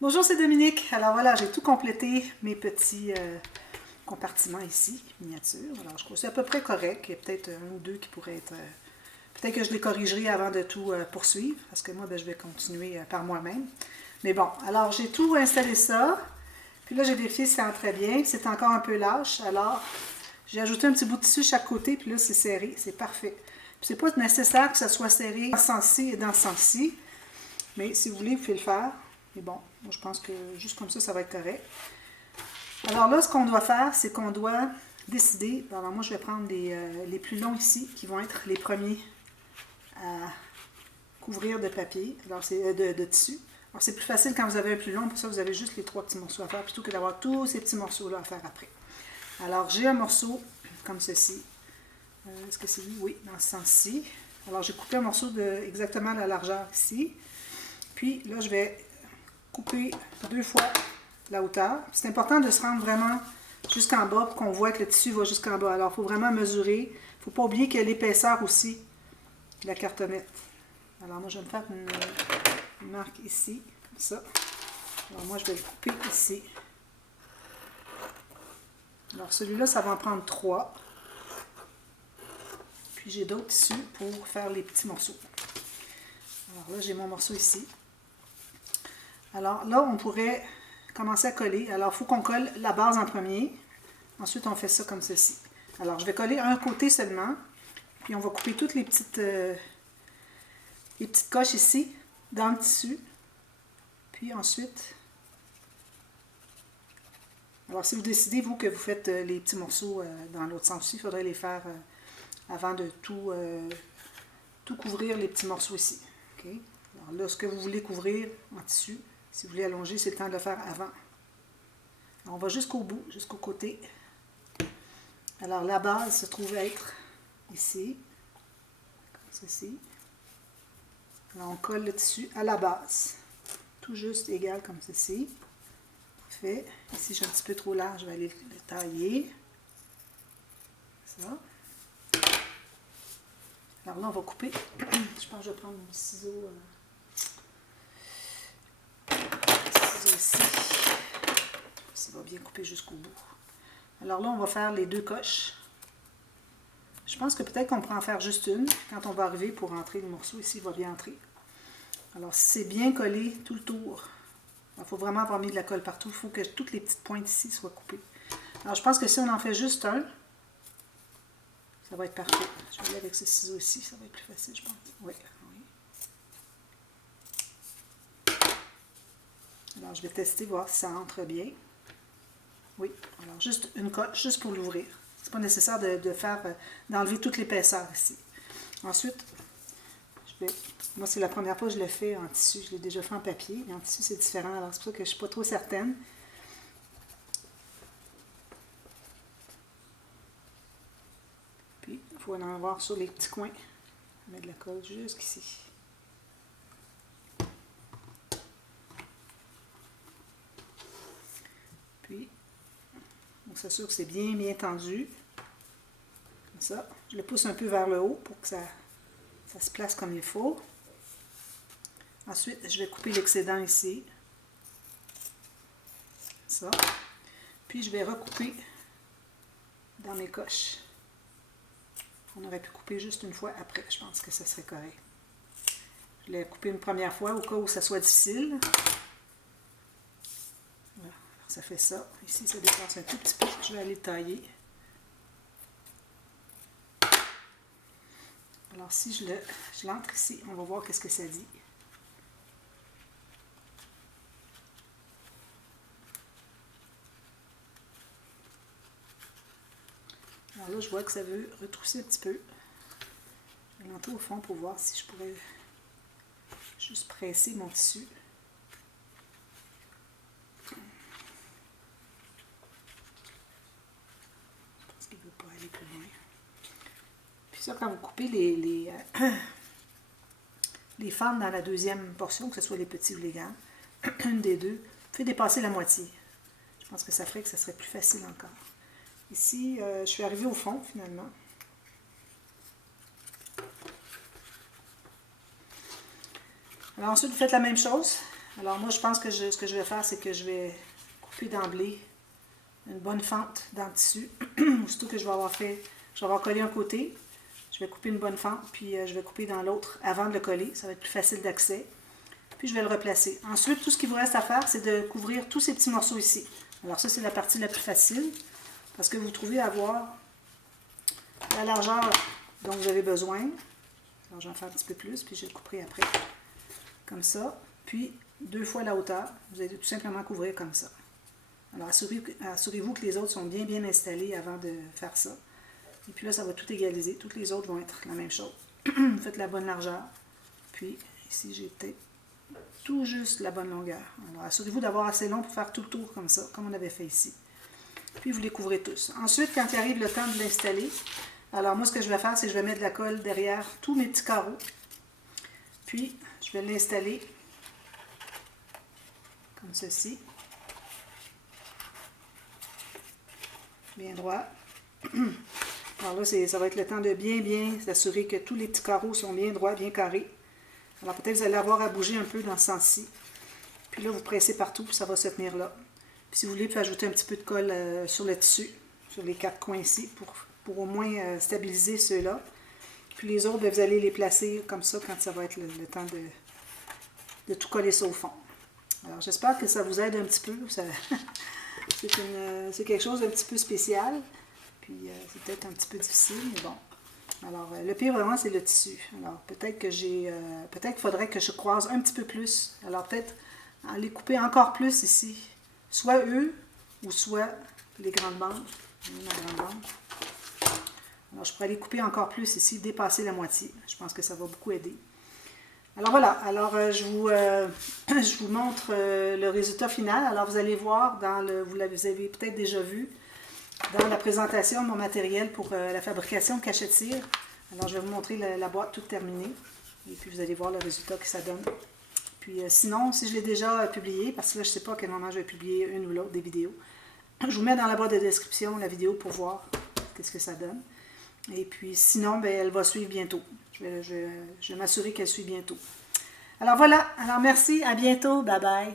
Bonjour, c'est Dominique. Alors voilà, j'ai tout complété mes petits compartiments ici, miniatures. Alors je crois que c'est à peu près correct. Il y a peut-être un ou deux qui pourraient être... peut-être que je les corrigerai avant de tout poursuivre, parce que moi, ben, je vais continuer par moi-même. Mais bon, alors j'ai tout installé ça. Puis là, j'ai vérifié si ça entrait bien. C'est encore un peu lâche. Alors, j'ai ajouté un petit bout de tissu chaque côté, puis là, c'est serré. C'est parfait. Puis c'est pas nécessaire que ça soit serré dans ce sens-ci et dans ce sens-ci. Mais si vous voulez, vous pouvez le faire. Mais bon, moi je pense que juste comme ça va être correct. Alors là, ce qu'on doit faire, c'est qu'on doit décider. Alors moi, je vais prendre les plus longs ici, qui vont être les premiers à couvrir de papier, alors c'est de tissu. Alors c'est plus facile quand vous avez un plus long, pour ça vous avez juste les 3 petits morceaux à faire, plutôt que d'avoir tous ces petits morceaux-là à faire après. Alors j'ai un morceau comme ceci. Est-ce que c'est lui? Oui, dans ce sens-ci. Alors j'ai coupé un morceau de exactement la largeur ici. Puis là, je vais couper 2 fois la hauteur. C'est important de se rendre vraiment jusqu'en bas pour qu'on voit que le tissu va jusqu'en bas. Alors, il faut vraiment mesurer. Il ne faut pas oublier qu'il y a l'épaisseur aussi de la cartonnette. Alors, moi, je vais me faire une marque ici, comme ça. Alors, moi, je vais le couper ici. Alors, celui-là, ça va en prendre 3. Puis, j'ai d'autres tissus pour faire les petits morceaux. Alors là, j'ai mon morceau ici. Alors là, on pourrait commencer à coller. Alors, il faut qu'on colle la base en premier. Ensuite, on fait ça comme ceci. Alors, je vais coller un côté seulement. Puis, on va couper toutes les petites coches ici, dans le tissu. Puis ensuite... Alors, si vous décidez, vous, que vous faites les petits morceaux dans l'autre sens aussi, il faudrait les faire avant de tout couvrir les petits morceaux ici. Okay? Alors là, ce que vous voulez couvrir en tissu, si vous voulez allonger, c'est le temps de le faire avant. Alors, on va jusqu'au bout, jusqu'au côté. Alors, la base se trouve être ici, comme ceci. Alors, on colle le tissu à la base, tout juste égal comme ceci. Parfait. Ici, j'ai un petit peu trop large, je vais aller le tailler. Ça. Alors là, on va couper. Je pense que je vais prendre mon ciseau. Ici. Ça va bien couper jusqu'au bout. Alors là, on va faire les 2 coches. Je pense que peut-être qu'on pourra en faire juste une. Quand on va arriver pour rentrer le morceau, ici, il va bien entrer. Alors, si c'est bien collé tout le tour, il faut vraiment avoir mis de la colle partout. Il faut que toutes les petites pointes ici soient coupées. Alors, je pense que si on en fait juste un, ça va être parfait. Je vais aller avec ce ciseau ici, ça va être plus facile, je pense. Oui, oui. Alors, je vais tester, voir si ça entre bien. Oui, alors juste une coche, juste pour l'ouvrir. C'est pas nécessaire d'enlever toute l'épaisseur ici. Ensuite, moi c'est la première fois que je le fais en tissu. Je l'ai déjà fait en papier, mais en tissu c'est différent. Alors c'est pour ça que je ne suis pas trop certaine. Puis, il faut en avoir sur les petits coins. Mettre de la colle jusqu'ici. Puis, on s'assure que c'est bien tendu. Comme ça. Je le pousse un peu vers le haut pour que ça se place comme il faut. Ensuite, je vais couper l'excédent ici. Ça. Puis, je vais recouper dans mes coches. On aurait pu couper juste une fois après. Je pense que ça serait correct. Je l'ai coupé une première fois au cas où ça soit difficile. Voilà. Ça fait ça. Ici, ça dépasse un tout petit peu. Je vais aller le tailler. Alors, si je l'entre ici, on va voir qu'est-ce que ça dit. Alors là, je vois que ça veut retrousser un petit peu. Je vais l'entrer au fond pour voir si je pourrais juste presser mon tissu. Je pense qu'il ne veut pas aller plus loin. Puis ça, quand vous coupez les fentes dans la deuxième portion, que ce soit les petits ou les grands, une des deux, vous pouvez dépasser la moitié. Je pense que ça ferait que ça serait plus facile encore. Ici, je suis arrivée au fond, finalement. Alors ensuite, vous faites la même chose. Alors moi, je pense que ce que je vais faire, c'est que je vais couper d'emblée une bonne fente dans le tissu. Surtout que je vais avoir collé un côté, je vais couper une bonne fente, puis je vais couper dans l'autre avant de le coller. Ça va être plus facile d'accès. Puis je vais le replacer. Ensuite, tout ce qu'il vous reste à faire, c'est de couvrir tous ces petits morceaux ici. Alors ça, c'est la partie la plus facile, parce que vous trouvez avoir la largeur dont vous avez besoin. Alors je vais en faire un petit peu plus, puis je le couperai après. Comme ça. Puis 2 fois la hauteur. Vous allez tout simplement couvrir comme ça. Alors assurez-vous que les autres sont bien installés avant de faire ça. Et puis là, ça va tout égaliser. Toutes les autres vont être la même chose. Faites la bonne largeur. Puis ici, j'ai peut-être tout juste la bonne longueur. Alors assurez-vous d'avoir assez long pour faire tout le tour comme ça, comme on avait fait ici. Puis vous les couvrez tous. Ensuite, quand il arrive le temps de l'installer, alors moi, ce que je vais faire, c'est que je vais mettre de la colle derrière tous mes petits carreaux. Puis, je vais l'installer comme ceci. Bien droit. Alors là, ça va être le temps de bien s'assurer que tous les petits carreaux sont bien droits, bien carrés. Alors peut-être que vous allez avoir à bouger un peu dans ce sens-ci. Puis là, vous pressez partout, puis ça va se tenir là. Puis si vous voulez, vous pouvez ajouter un petit peu de colle sur le tissu, sur les 4 coins ici, pour au moins stabiliser ceux-là. Puis les autres, vous allez les placer comme ça quand ça va être le temps de tout coller ça au fond. Alors j'espère que ça vous aide un petit peu. C'est quelque chose d'un petit peu spécial. Puis c'est peut-être un petit peu difficile, mais bon. Alors le pire vraiment, c'est le tissu. Alors peut-être qu'il faudrait que je croise un petit peu plus. Alors peut-être en les couper encore plus ici. Soit eux, ou soit les grandes bandes. Alors je pourrais les couper encore plus ici, dépasser la moitié. Je pense que ça va beaucoup aider. Alors voilà, alors je vous montre le résultat final. Alors vous allez voir, vous avez peut-être déjà vu, dans la présentation de mon matériel pour la fabrication de cachette-cire. Alors je vais vous montrer la boîte toute terminée. Et puis vous allez voir le résultat que ça donne. Puis sinon, si je l'ai déjà publié, parce que là je ne sais pas à quel moment je vais publier une ou l'autre des vidéos, je vous mets dans la boîte de description la vidéo pour voir qu'est-ce que ça donne. Et puis sinon, ben, elle va suivre bientôt. Je vais m'assurer qu'elle suit bientôt. Alors voilà, alors merci, à bientôt, bye bye.